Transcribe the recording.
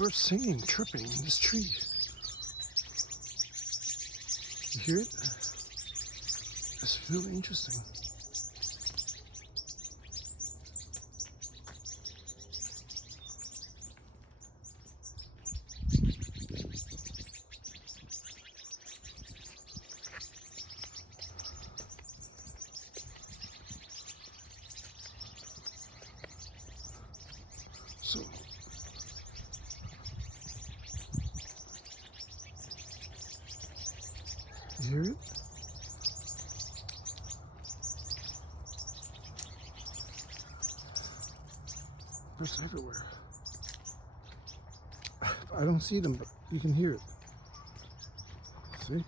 birds singing, chirping in this tree. You hear it? It's really interesting. So, you hear it? Birds everywhere. I don't see them, but you can hear it. See?